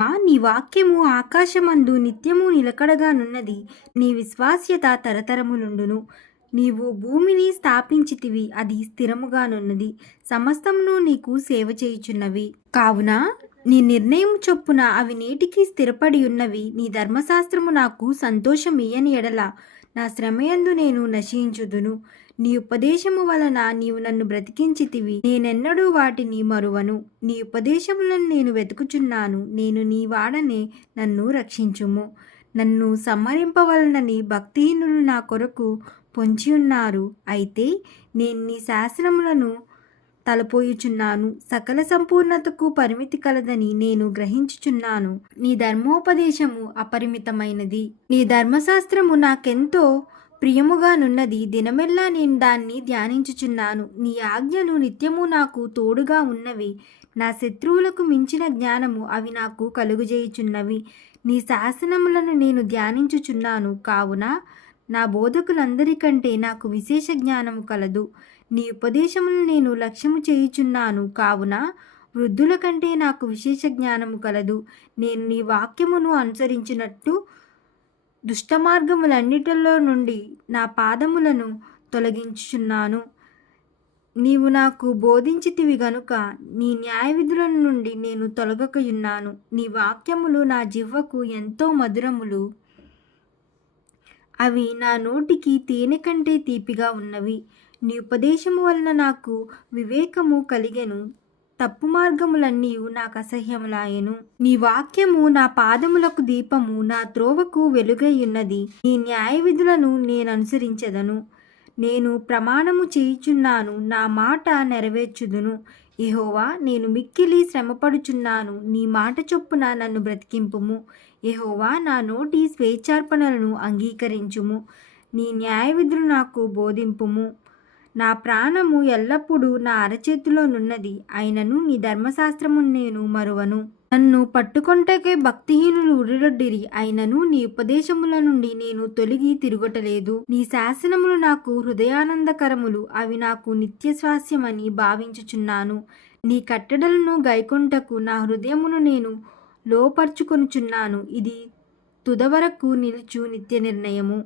నీ వాక్యము ఆకాశమందు నిత్యము నిలకడగానున్నది. నీ విశ్వాస్యత తరతరములుండును. నీవు భూమిని స్థాపించితివి, అది స్థిరముగానున్నది. సమస్తమును నీకు సేవ చేయుచున్నవి. కావున నీ నిర్ణయం చొప్పున అవి నేటికి స్థిరపడి ఉన్నవి. నీ ధర్మశాస్త్రము నాకు సంతోషమియ్యని ఎడల నా శ్రమయందు నేను నశించుదును. నీ ఉపదేశము వలన నీవు నన్ను బ్రతికించితివి. నేనెన్నడూ వాటిని మరువను. నీ ఉపదేశములను నేను వెతుకుచున్నాను. నేను నీ వాడనే, నన్ను రక్షించుము. నన్ను సంహరింపవలనని భక్తిహీనులు నా కొరకు పొంచియున్నారు. అయితే నేను నీ శాసనములను తలపోయుచున్నాను. సకల సంపూర్ణతకు పరిమితి కలదని నేను గ్రహించుచున్నాను. నీ ధర్మోపదేశము అపరిమితమైనది. నీ ధర్మశాస్త్రము నాకెంతో ప్రియముగానున్నది. దినమెల్లా నేను దాన్ని ధ్యానించుచున్నాను. నీ ఆజ్ఞలు నిత్యము నాకు తోడుగా ఉన్నవి. నా శత్రువులకు మించిన జ్ఞానము అవి నాకు కలుగజేయుచున్నవి. నీ శాసనములను నేను ధ్యానించుచున్నాను. కావున నా బోధకులందరికంటే నాకు విశేష జ్ఞానము కలదు. నీ ఉపదేశములను నేను లక్ష్యము చేయుచున్నాను. కావున వృద్ధుల కంటే నాకు విశేష జ్ఞానము కలదు. నేను నీ వాక్యమును అనుసరించినట్టు దుష్టమార్గములన్నిటిలో నుండి నా పాదములను తొలగించుచున్నాను. నీవు నాకు బోధించితివి గనుక నీ న్యాయవిధుల నుండి నేను తొలగకయున్నాను. నీ వాక్యములు నా జిహ్వకు ఎంతో మధురములు. అవి నా నోటికి తేనె కంటే తీపిగా ఉన్నవి. నీ ఉపదేశము వలన నాకు వివేకము కలిగెను. తప్పు మార్గములన్నీ నాకు అసహ్యములాయెను. నీ వాక్యము నా పాదములకు దీపము, నా త్రోవకు వెలుగై ఉన్నది. నీ న్యాయ విధులను నేను అనుసరించెదను. నేను ప్రమాణము చేయుచున్నాను, నా మాట నెరవేర్చుదును. యెహోవా, నేను మిక్కిలి శ్రమపడుచున్నాను. నీ మాట చొప్పున నన్ను బ్రతికింపుము. యెహోవా, నా నోటి స్వేచ్ఛార్పణలను అంగీకరించుము. నీ న్యాయ విధులు నాకు బోధింపుము. నా ప్రాణము ఎల్లప్పుడూ నా అరచేతిలోనున్నది. అయినను నీ ధర్మశాస్త్రమును నేను మరువను. నన్ను పట్టుకొంటకే భక్తిహీనులు ఉరిరొడ్డిరి. అయినను నీ ఉపదేశముల నుండి నేను తొలగి తిరుగటలేదు. నీ శాసనములు నాకు హృదయానందకరములు. అవి నాకు నిత్యస్వాస్యమని భావించుచున్నాను. నీ కట్టడలను గైకొంటకు నా హృదయమును నేను లోపర్చుకొనుచున్నాను. ఇది తుదవరకు నిలుచు నిత్య నిర్ణయము.